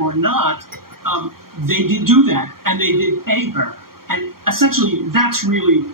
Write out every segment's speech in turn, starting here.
or not, they did do that, and they did pay her. And essentially, that's really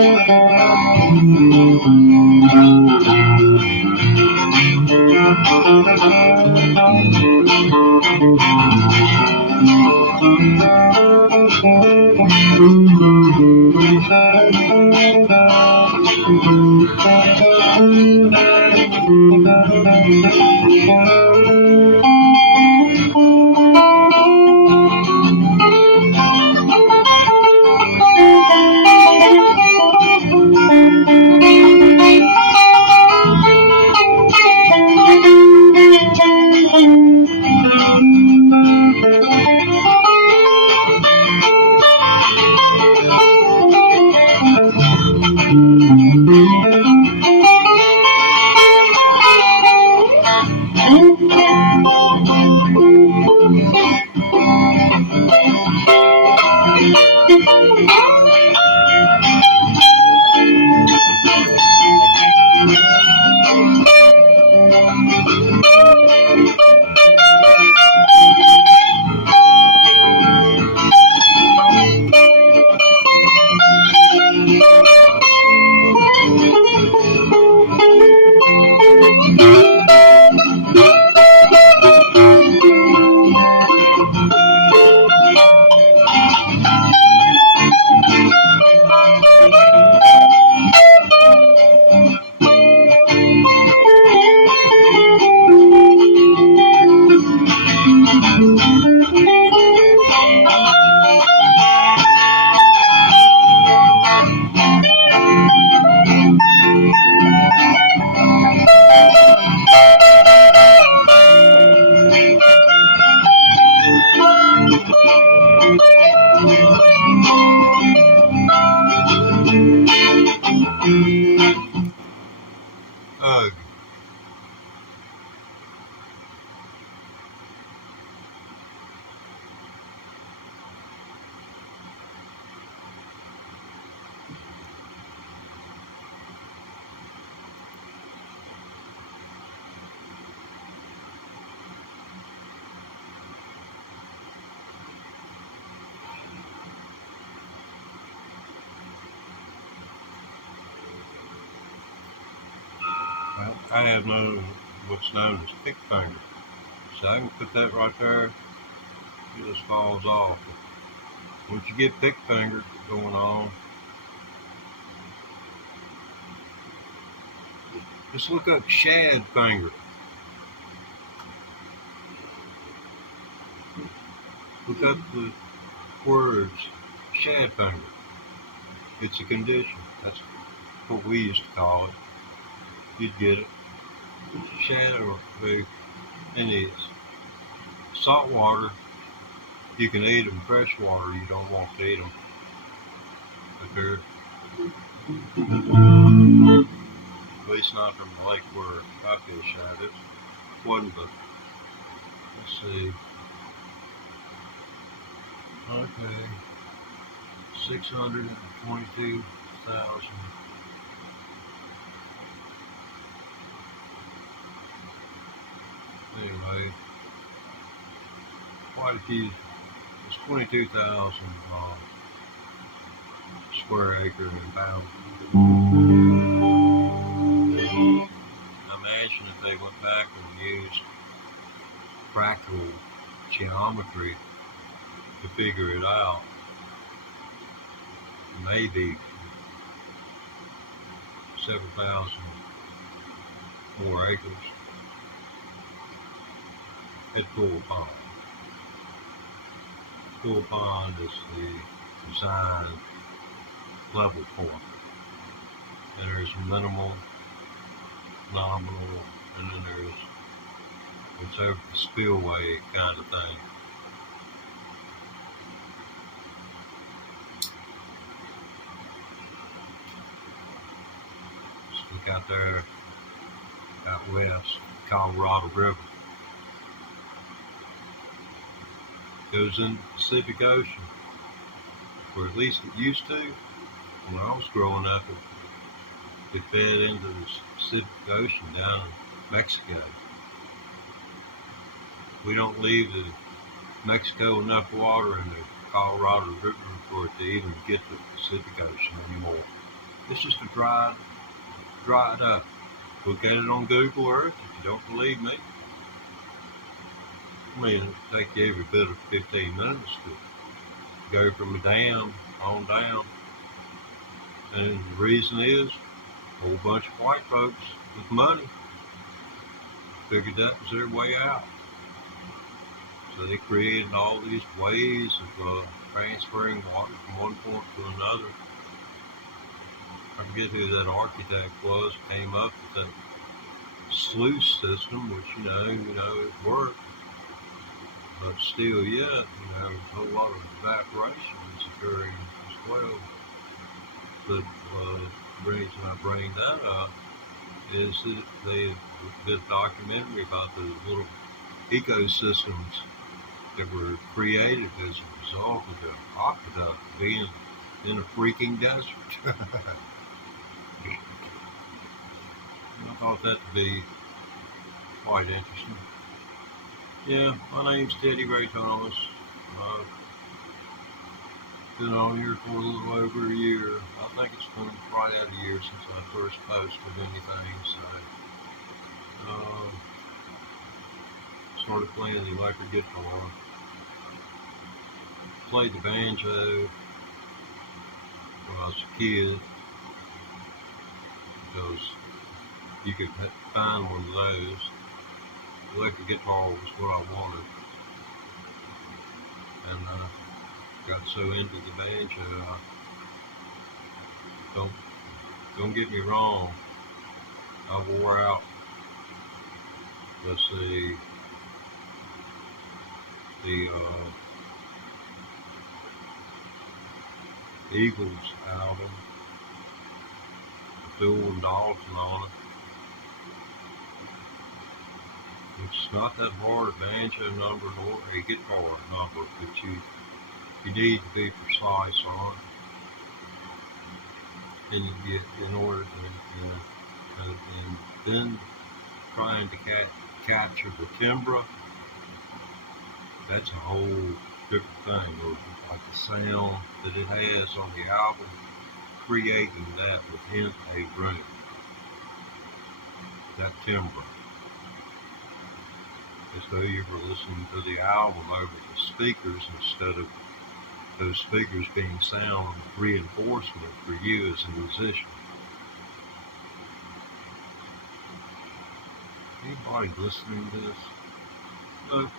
Ugh. Well, I have what's known as thick finger. So I can put that right there, it just falls off. Once you get thick finger going on, just look up shad finger. Look up the words shad finger. It's a condition. That's what we used to call it. You'd get it. Shad or big. And it's salt water. You can eat them. Fresh water, you don't want to eat them. But they're, at least not from the lake where I fish at. It wasn't but, let's see. Okay. 622,000. Anyway, quite a few. It's 22,000 square acre and pound. I imagine if they went back and used practical geometry to figure it out, maybe several thousand more acres at Full Pond. Full Pond is the design level point. And there's minimal, nominal, and then there's it's over the spillway kind of thing. Just look out there, out west, Colorado River. Goes into the Pacific Ocean, or at least it used to. When I was growing up, it fed into the Pacific Ocean down in Mexico. We don't leave the Mexico enough water in the Colorado River for it to even get to the Pacific Ocean anymore. It's just a dried up. Look at it on Google Earth if you don't believe me. I mean, it'll take you every bit of 15 minutes to go from a dam on down. And the reason is, a whole bunch of white folks with money figured that was their way out. So they created all these ways of transferring water from one point to another. I forget who that architect was, came up with that sluice system, which, you know, it worked. But still yet, a whole lot of evaporation is occurring as well. But the reason I bring that up is that they did a documentary about the little ecosystems that were created as a result of the aqueduct being in a freaking desert. I thought that would be quite interesting. Yeah, my name's Teddy Ray Thomas. Been on here for a little over a year. I think it's been right at a year since I first posted anything. So, started playing the electric guitar. Played the banjo when I was a kid, because you could find one of those. Electric guitar was what I wanted, and got so into the banjo. Don't get me wrong, I wore out, let's see, the Eagles album, Bill and Dalton on it. It's not that hard a banjo number nor a guitar number, but you need to be precise on it, and you get in order to, and then trying to capture the timbre. That's a whole different thing. Like the sound that it has on the album, creating that within a room, that timbre, as though you were listening to the album over the speakers instead of those speakers being sound reinforcement for you as a musician. Anybody listening to this? No.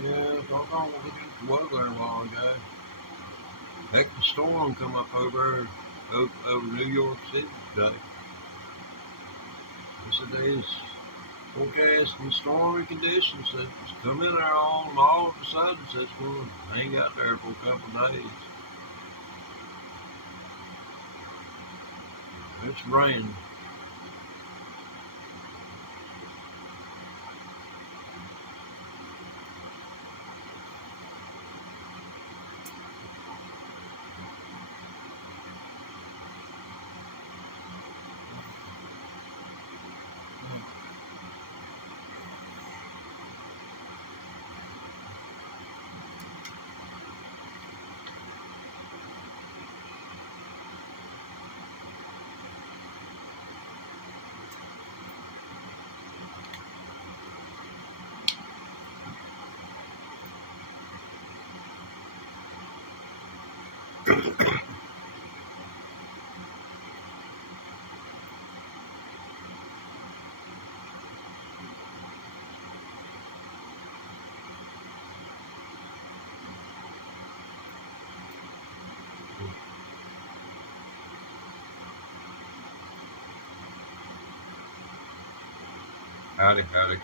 Yeah, don't know what we did the weather a while ago. Heck, the storm come up over New York City today. They said they is forecasting stormy conditions that's come in there all of a sudden. So it's going to hang out there for a couple of days. It's raining. Howdy, howdy.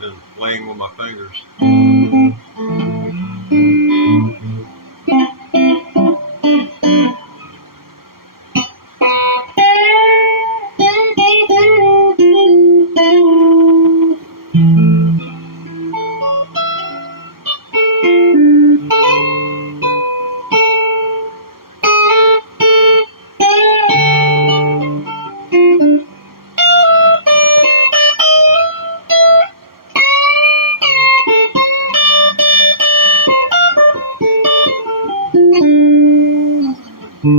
Been playing with my fingers. Anyway,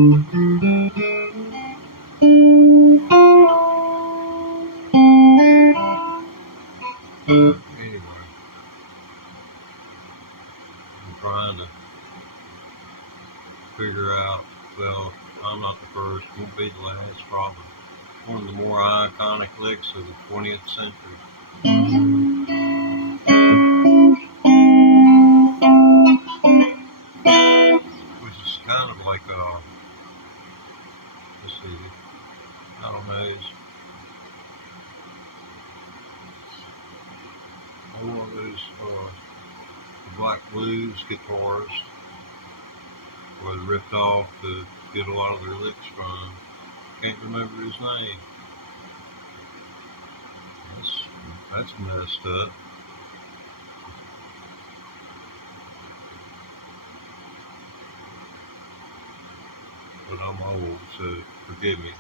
I'm trying to figure out, well, I'm not the first, won't be the last, probably. One of the more iconic licks of the 20th century. Which is kind of like let's see, I don't know, it's one of those Black Blues guitars where they ripped off to get a lot of their licks from. Can't remember his name. That's messed up. But I'm old, so forgive me.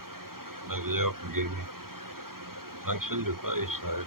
Maybe they'll forgive me. I can see their face though.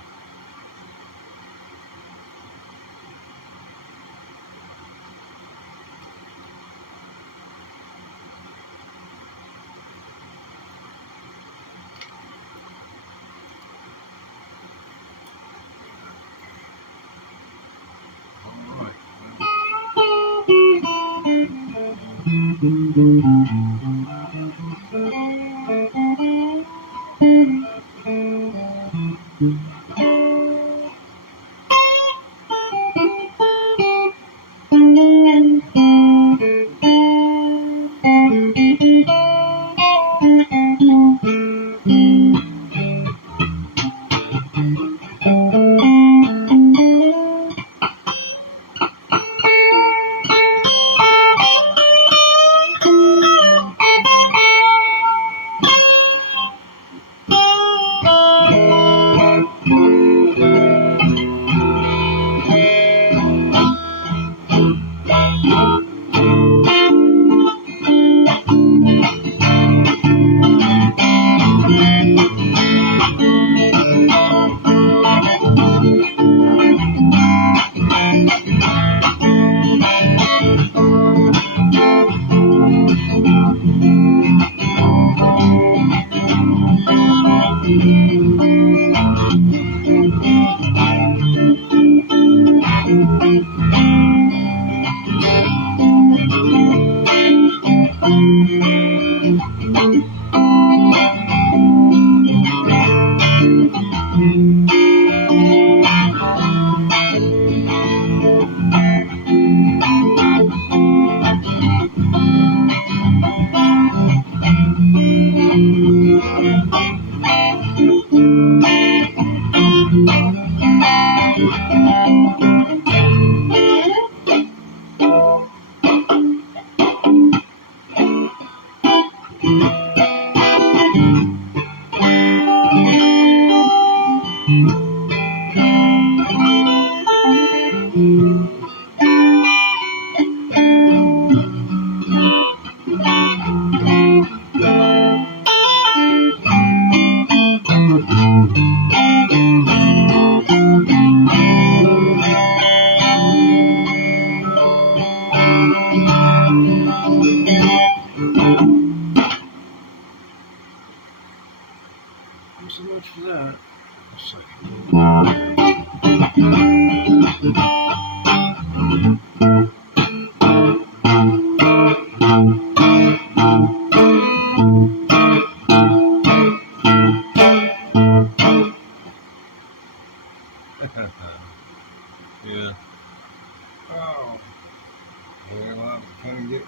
So much for that. Let's see. Yeah. Oh. Well, I kind of get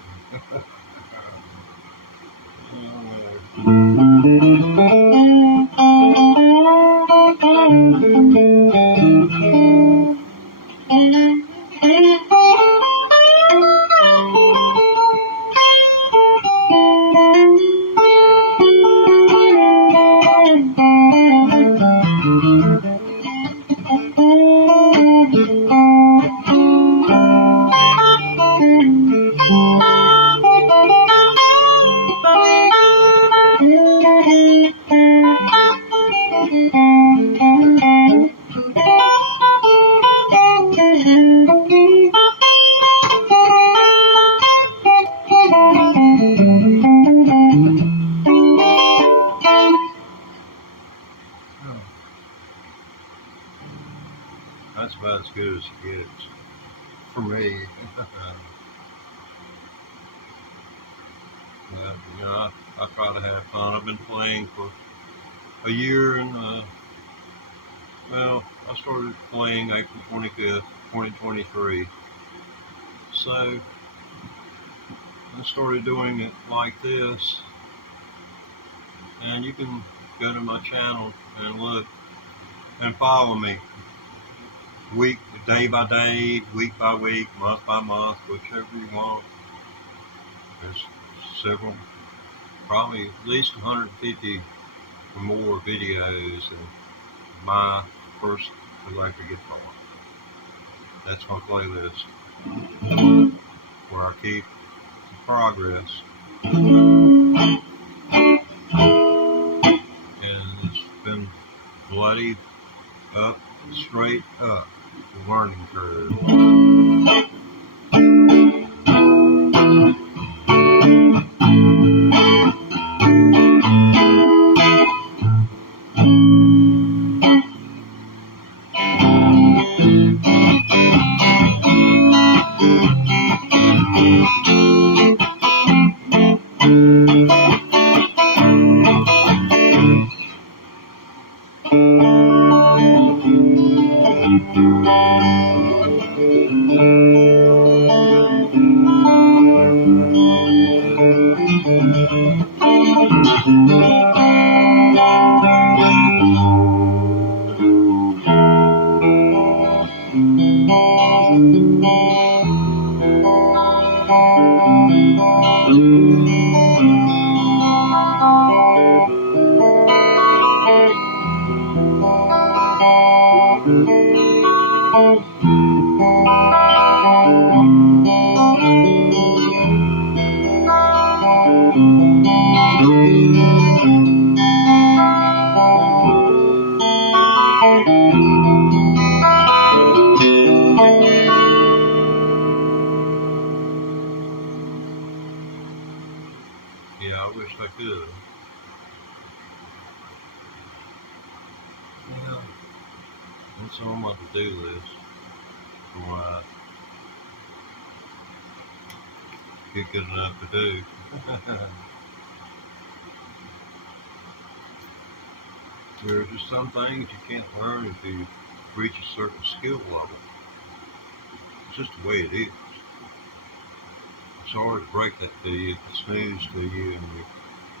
about as good as it gets for me. But, you know, I try to have fun. I've been playing for a year, and well, I started playing April 25th, 2023. So I started doing it like this, and you can go to my channel and look and follow me day by day, week by week, month by month, whichever you want. There's several, probably at least 150 or more videos of my first electric guitar. That's my playlist where I keep the progress. And it's been bloody up, straight up the learning curve. Yeah, I wish I could. Yeah, it's on my to-do list for what I get good enough to do. There are just some things you can't learn until you reach a certain skill level. It's just the way it is. It's hard to break that to you if it's news to you and you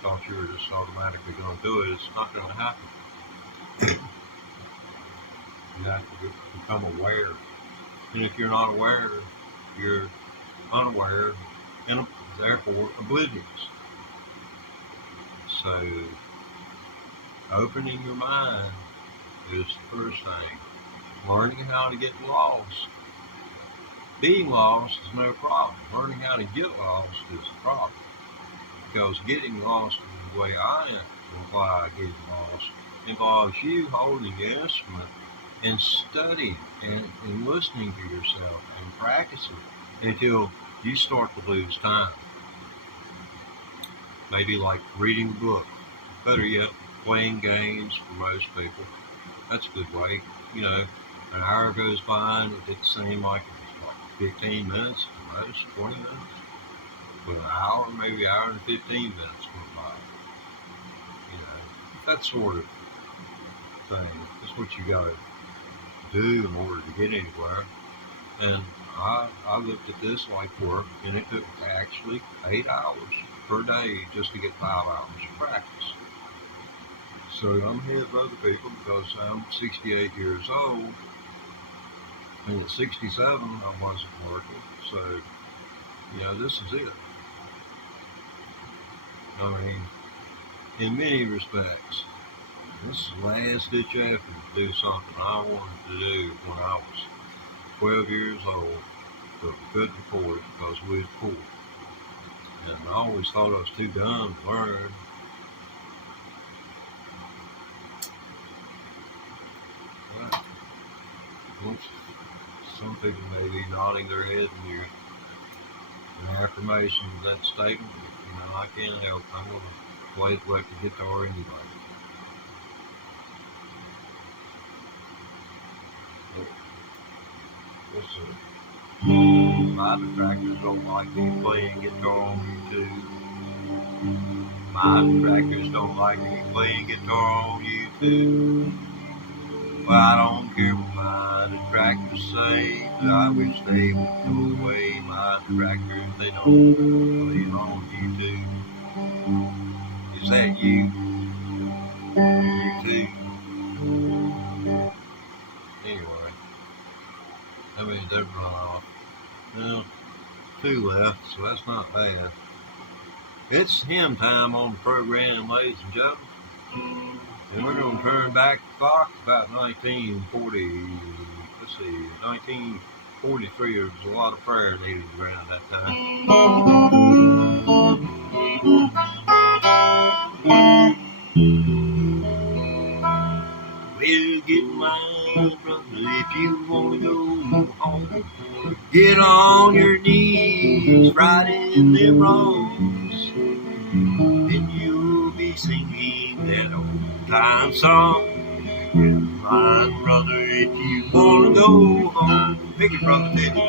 thought you were just automatically going to do it. It's not going to happen. You have to become aware. And if you're not aware, you're unaware and therefore oblivious. So opening your mind is the first thing. Learning how to get lost. Being lost is no problem. Learning how to get lost is the problem. Because getting lost in the way I imply getting lost involves you holding the instrument and studying and listening to yourself and practicing until you start to lose time. Maybe like reading a book. Better yet, playing games for most people. That's a good way. You know, an hour goes by and it didn't seem like it was 15 minutes at most, 20 minutes. But an hour, maybe an hour and 15 minutes went by. You know, that sort of thing. That's what you got to do in order to get anywhere. And I looked at this like work, and it took actually 8 hours per day just to get 5 hours of practice. So I'm ahead of other people because I'm 68 years old, and at 67 I wasn't working. So, you know, this is it. I mean, in many respects, this is the last ditch effort to do something I wanted to do when I was 12 years old, but we couldn't afford it because we was poor. And I always thought I was too dumb to learn. But once some people may be nodding their head in affirmation of that statement, you know, I can't help. I'm going to play the electric guitar anyway. My detractors don't like me playing guitar on YouTube. My detractors don't like me playing guitar on YouTube. Well, I don't care what my detractors say, but I wish they would go away. My detractors, they don't play it on YouTube. Is that you? You too? Anyway, I mean, they've run off. Well, 2 left, so that's not bad. It's hymn time on the program, ladies and gentlemen. And we're going to turn back the clock about 1940. Let's see, 1943. There was a lot of prayer needed around that time. Well, get mine, brother, if you want to go home. Get on your knees, righting them wrongs, and you'll be singing that old time song. Get mine, brother, if you want to go home. Pick it, brother, Teddy.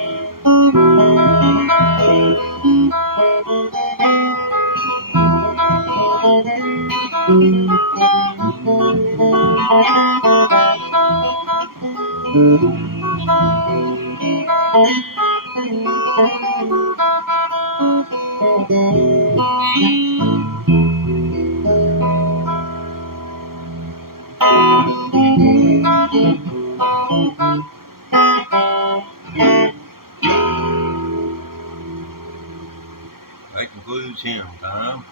That concludes hymn time.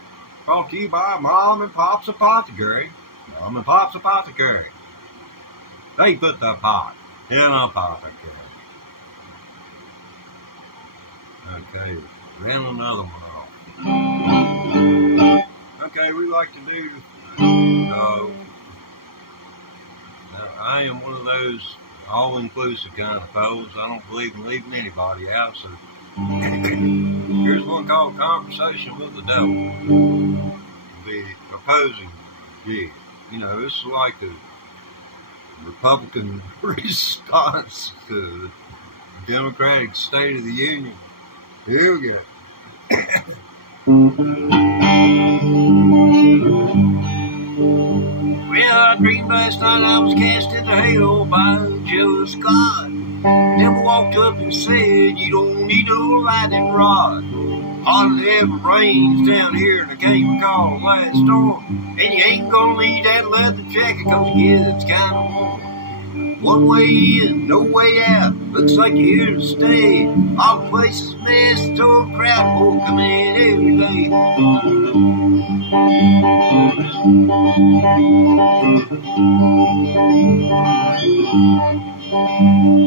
Brought to you by Mom and Pop's Apothecary. Mom and Pop's Apothecary. They put the pot in a apothecary. Okay, ran another one off. Okay, we like to do. Now, I am one of those all-inclusive kind of fellows. I don't believe in leaving anybody out, so here's one called Conversation with the Devil. The opposing view. You know, it's like the Republican response to the Democratic State of the Union. Here we go. Well, I dreamed last night I was cast into hell by a jealous God. Devil walked up and said, you don't need no lightning rod. Hardly ever rains down here in a cave called Last Storm. And you ain't gonna need that leather jacket cause it gets kind of warm. One way in, no way out. Looks like you're here to stay. All the places messed, total crowd will come in every day.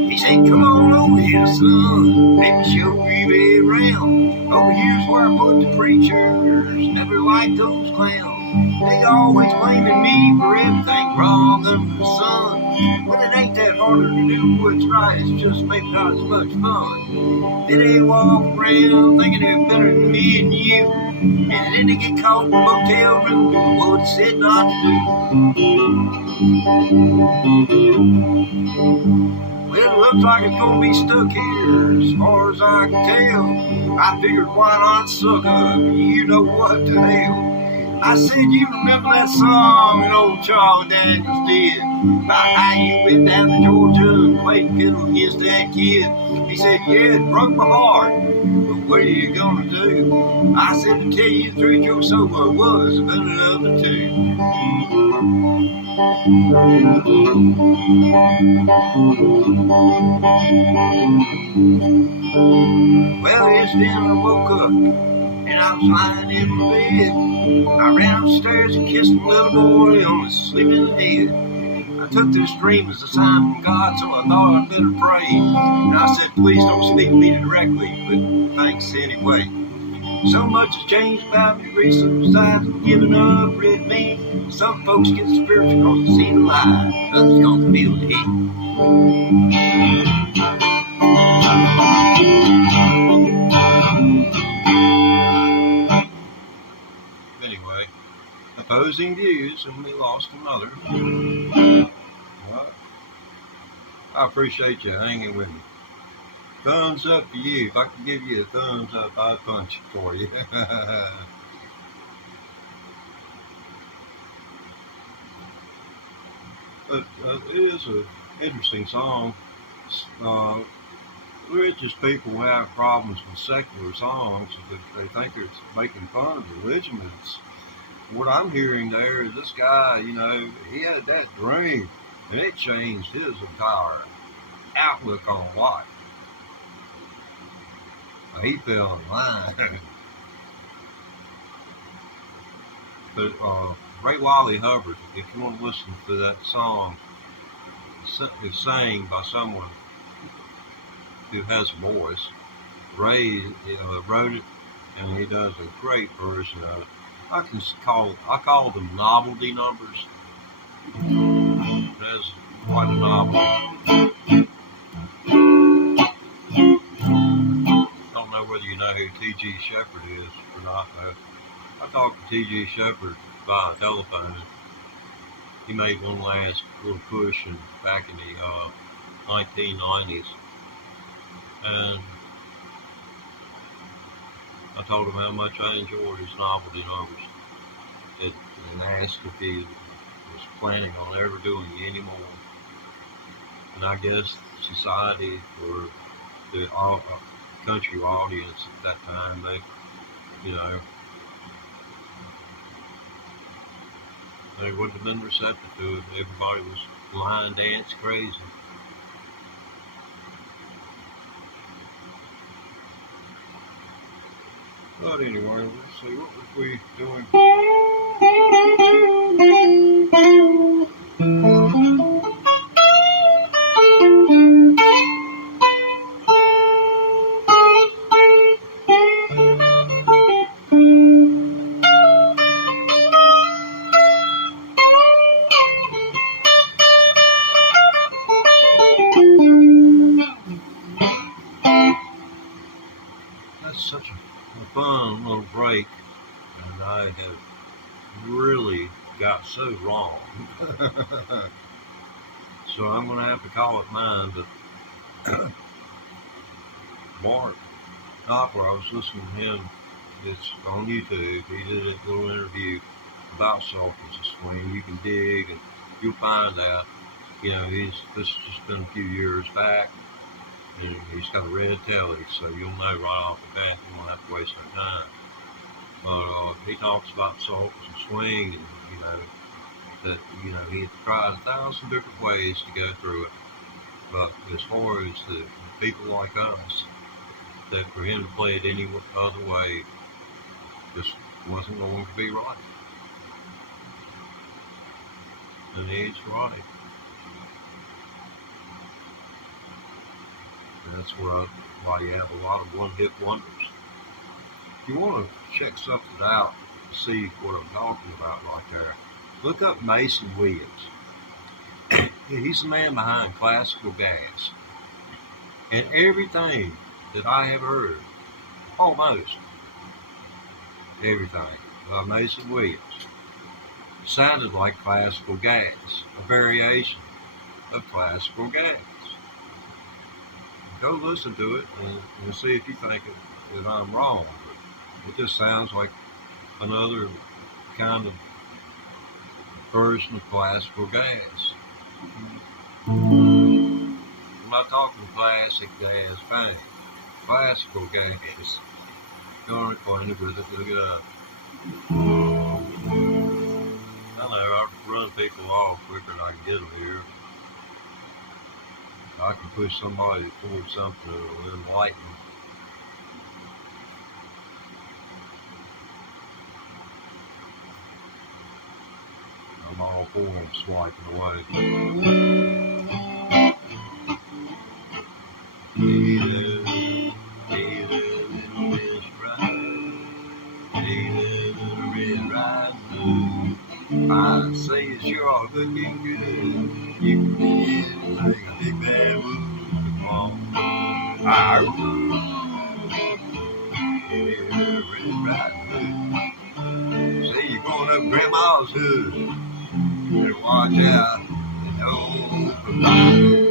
He said, come on over here, son. Let me show you around. Over here's where I put the preachers. Never liked those clowns. They always blaming me for everything wrong under the sun. When it ain't that harder to do what's right, it's just maybe not as much fun. Then they walk around thinking they're better than me and you. And then they get caught in a motel room doing what it's said not to do. Well, it looks like it's gonna be stuck here as far as I can tell. I figured why not suck up, you know what the hell. I said, you remember that song that old Charlie Daniels did about how you went down to Georgia and played fiddle against that kid? He said, yeah, it broke my heart, but what are you gonna do? I said, to tell you the truth, your sober was about another two. Well, it's then I woke up and I was lying in my bed. I ran upstairs and kissed a little boy on his sleeping head. I took this dream as a sign from God, so I thought I'd better pray. And I said, please don't speak to me directly, but thanks anyway. So much has changed about me recently, besides giving up red meat. Some folks get spiritual because they see the light, others gonna feel the heat. Anyway, opposing views, and we lost another. Well, I appreciate you hanging with me. Thumbs up to you. If I could give you a thumbs up, I'd punch it for you. But it is an interesting song. Religious people have problems with secular songs. They think it's making fun of religion. What I'm hearing there is this guy, you know, he had that dream, and it changed his entire outlook on life. He fell in line. But Ray Wiley Hubbard, if you want to listen to that song, it's sang by someone who has a voice. Ray wrote it, and he does a great version of it. I call them novelty numbers. That's quite a novelty. I don't know whether you know who T.G. Shepherd is or not. I talked to T.G. Shepherd via telephone. He made one last little push back in the 1990s. And I told him how much I enjoyed his novelty numbers and asked if he was planning on ever doing any more. And I guess society or the country audience at that time, they wouldn't have been receptive to it. Everybody was line dance crazy. But anyway, let's see, what was we doing? That's such a fun little break, and I have really got so wrong. So I'm going to have to call it mine, but Mark Knopfler, I was listening to him, it's on YouTube, he did a little interview about sulcus and swing. You can dig and you'll find out, this has just been a few years back, and he's got a red telly, so you'll know right off the bat. You won't have to waste no time. But he talks about sulcus and swing, and that he had tried 1,000 different ways to go through it. But as far as the people like us, that for him to play it any other way just wasn't going to be right. And he's right. And that's why you have a lot of one-hit wonders. If you want to check something out to see what I'm talking about right there, look up Mason Williams. He's the man behind Classical Gas. And everything that I have heard, almost everything by Mason Williams, sounded like Classical Gas, a variation of Classical Gas. Go listen to it and see if you think that I'm wrong. But it just sounds like another kind of version of Classical Gas. I'm not talking classic gas bang. Classical gas. You're acquainted with it, look it up. I know, I run people off quicker than I can get them here. I can push somebody towards something that will enlighten them. I'm all for them swiping away. I say it's you're looking good. You can be like a big bad wolf. Say you're going up Grandma's hood. You better watch out and don't provide.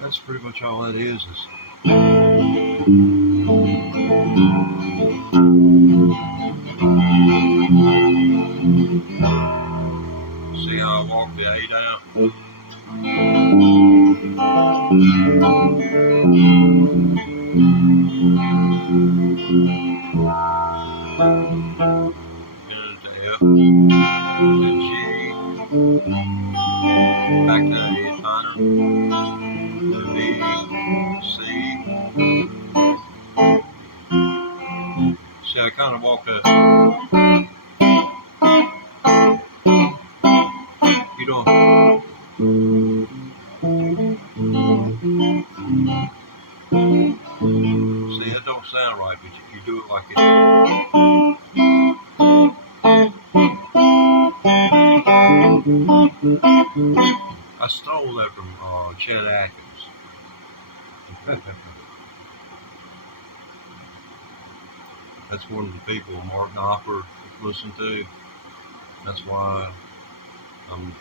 That's pretty much all that is. See how I walk the A down? Into F, then G, back to the A minor, the B, C. See, I kind of walk that. You don't. See, that don't sound right, but you do it like it. I stole that from Chet Atkins. That's one of the people Mark Knopfler listened to. That's why I'm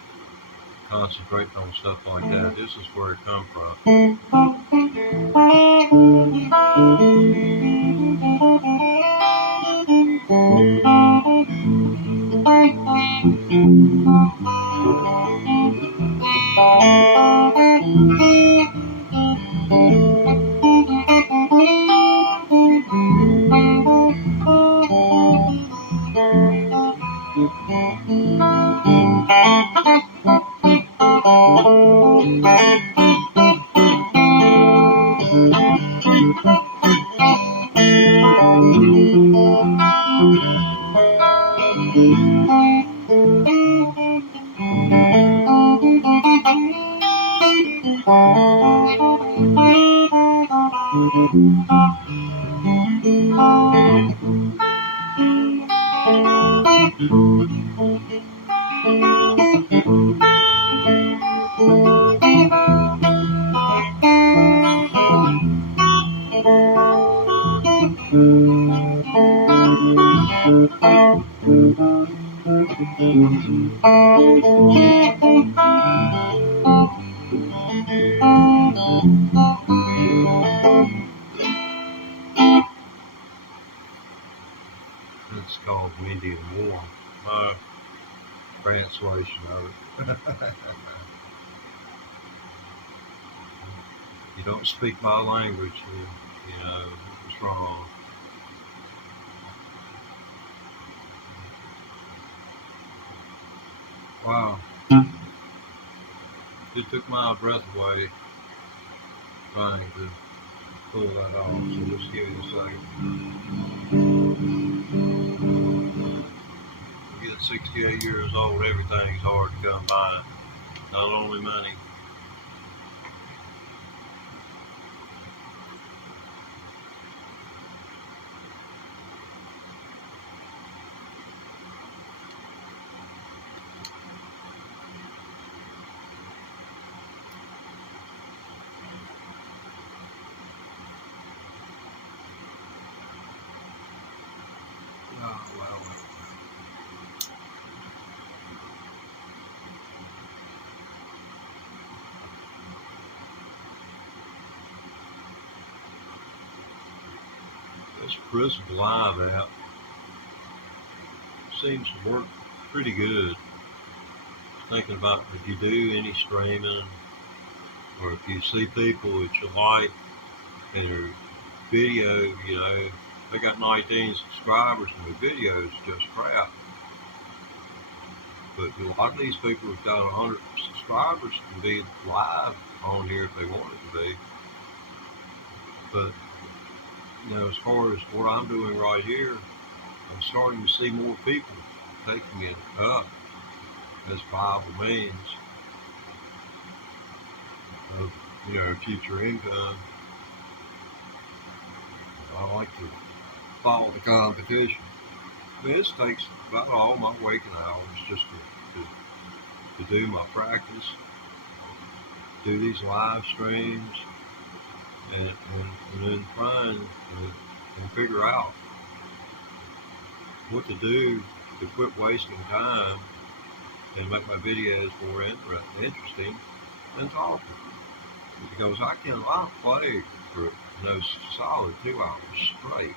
concentrating on stuff like that. This is where it come from. called windy and warm. My translation of it. You don't speak my language, you know it's wrong. Wow. It took my breath away trying to pull that off, so just give me a second. You get 68 years old, everything's hard to come by, not only money. Oh, well. This Prism Live app seems to work pretty good. Thinking about if you do any streaming, or if you see people that you like and their video, you know, they got 19 subscribers and their video is just crap. But a lot of these people who've got 100 subscribers can be live on here if they want it to be. But, you know, as far as what I'm doing right here, I'm starting to see more people taking it up as viable means of, you know, future income. I like to follow the competition. I mean, this takes about all my waking hours just to do my practice, do these live streams, and then try and figure out what to do to quit wasting time and make my videos more interesting than talking. Because I play for solid 2 hours straight,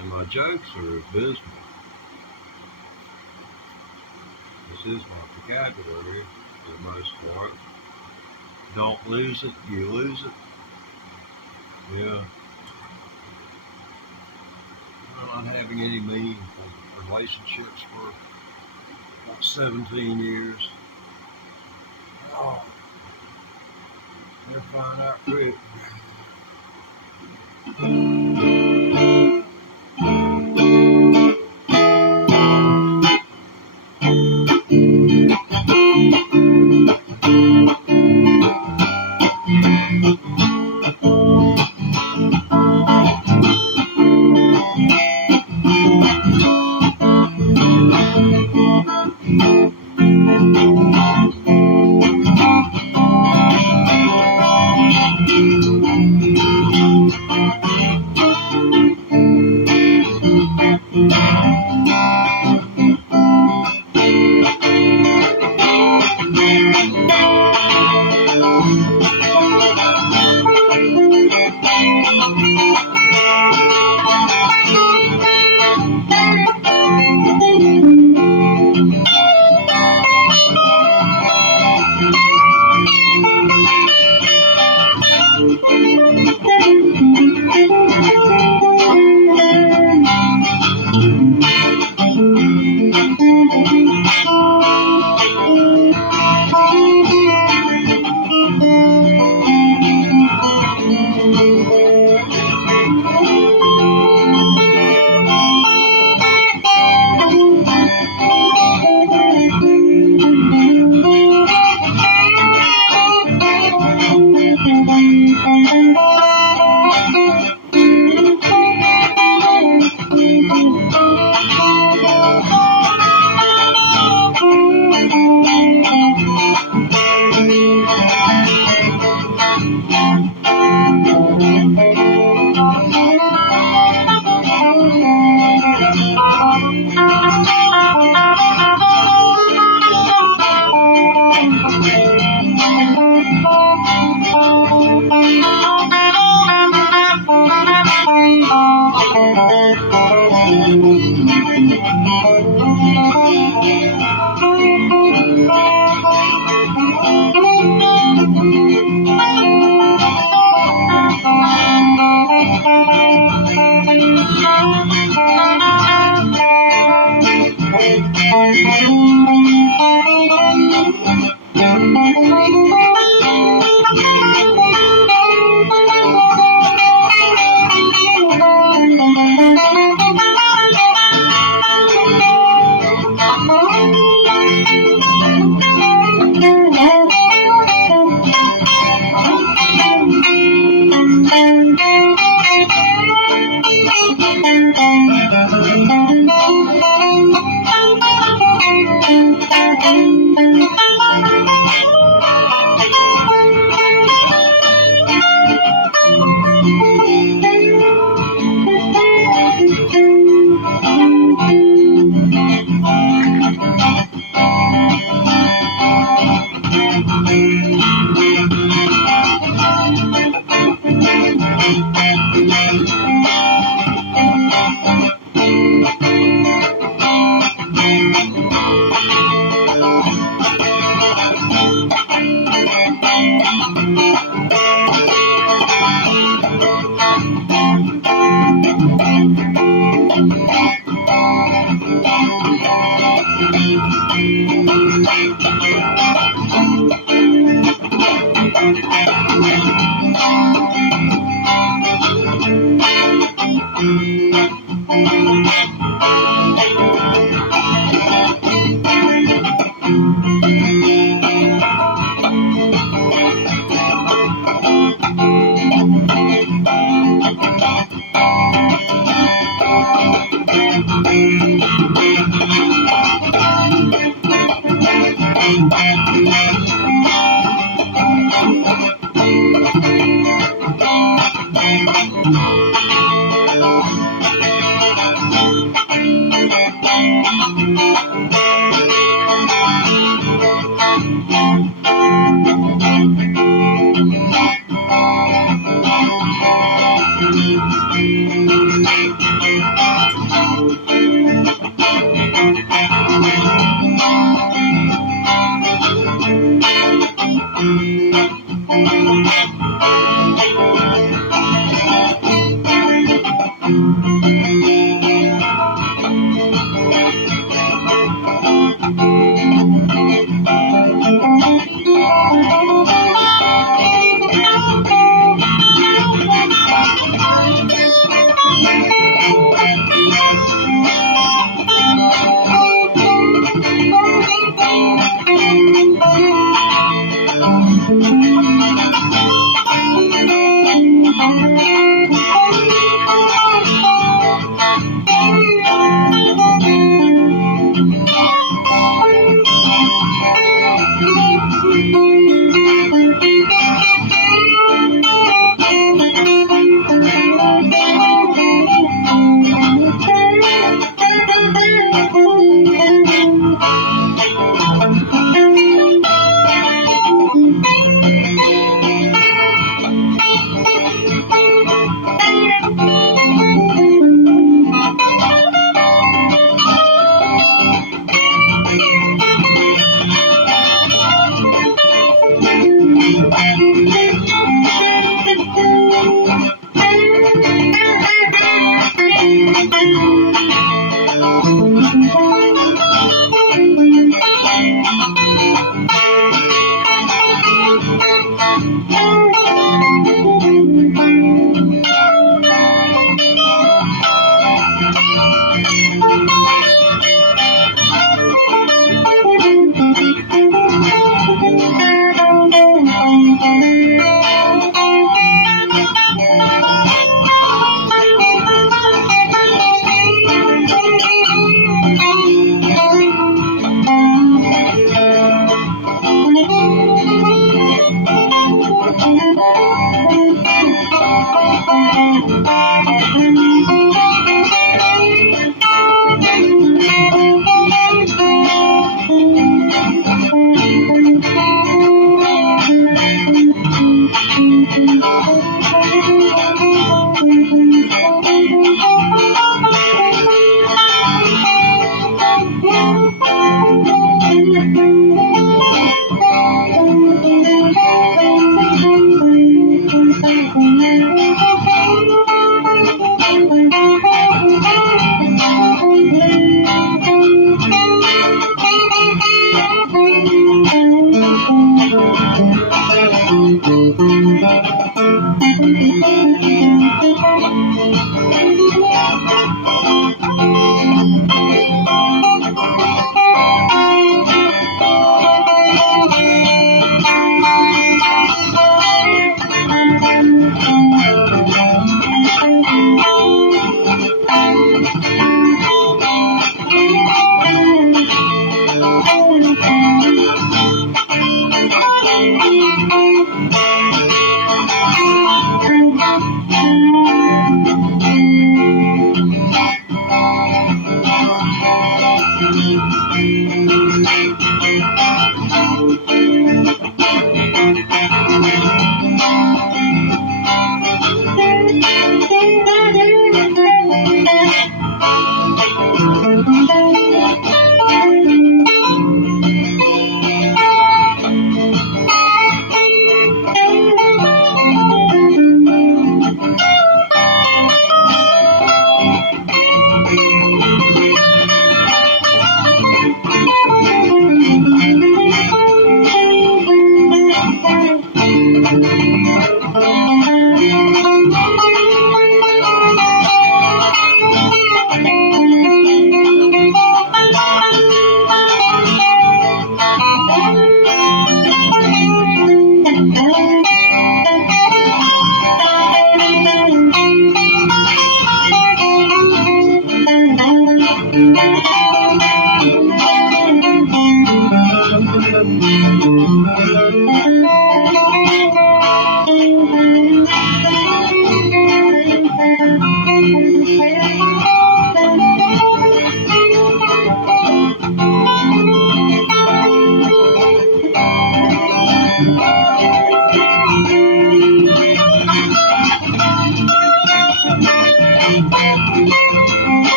and my jokes are abysmal. This is my vocabulary for the most part. Don't lose it, you lose it. Yeah. I'm not having any meaningful relationships for about 17 years. Oh, they'll find out quick.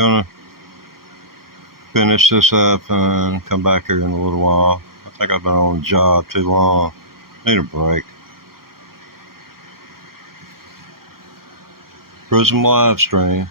gonna finish this up and come back here in a little while. I think I've been on the job too long. Need a break. Prism live stream.